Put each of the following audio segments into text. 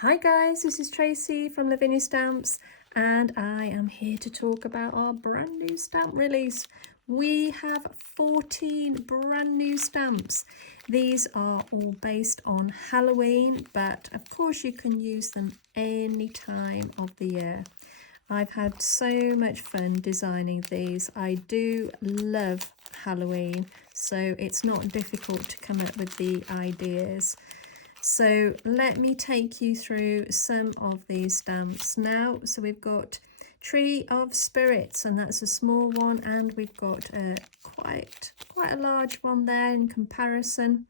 Hi guys, this is Tracy from Lavinia Stamps and I am here to talk about our brand new stamp release. We have 14 brand new stamps. These are all based on Halloween, but of course you can use them any time of the year. I've had so much fun designing these. I do love Halloween, so it's not difficult to come up with the ideas. So let me take you through some of these stamps now. So we've got Tree of Spirits, and that's a small one, and we've got a quite a large one there in comparison.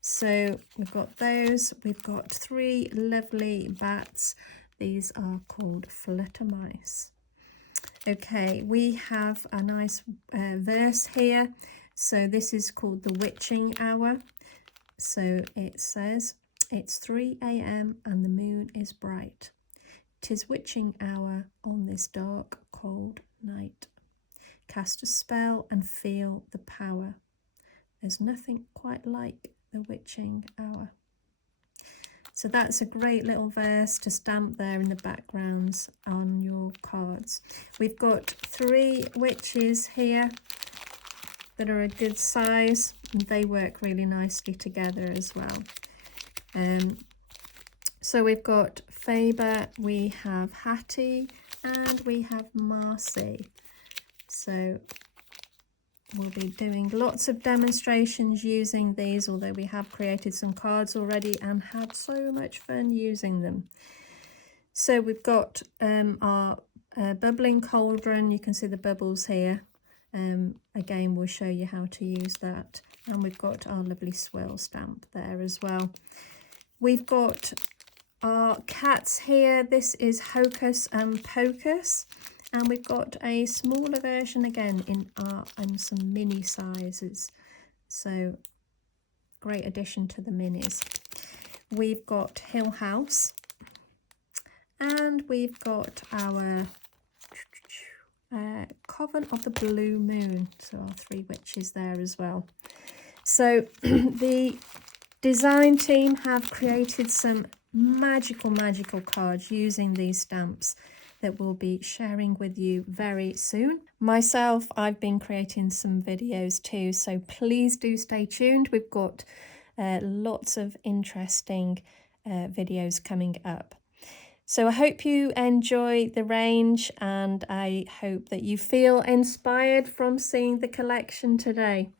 So we've got those. We've got three lovely bats. These are called flutter mice. Okay, we have a nice verse here. So this is called the witching hour. So it says, it's 3 a.m. and the moon is bright. 'Tis witching hour on this dark, cold night. Cast a spell and feel the power. There's nothing quite like the witching hour. So that's a great little verse to stamp there in the backgrounds on your cards. We've got three witches here that are a good size, and they work really nicely together as well. So we've got Faber, we have Hattie, and we have Marcy. So we'll be doing lots of demonstrations using these, although we have created some cards already and had so much fun using them. So we've got our bubbling cauldron. You can see the bubbles here. Again, we'll show you how to use that. And we've got our lovely swirl stamp there as well. We've got our cats here. This is Hocus and Pocus. And we've got a smaller version again in some mini sizes. So great addition to the minis. We've got Hill House. And we've got our Coven of the Blue Moon. So our three witches there as well. So the design team have created some magical cards using these stamps that we'll be sharing with you very soon. Myself, I've been creating some videos too, so please do stay tuned. We've got lots of interesting videos coming up. So I hope you enjoy the range, and I hope that you feel inspired from seeing the collection today.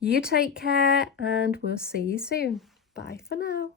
You take care, and we'll see you soon. Bye for now.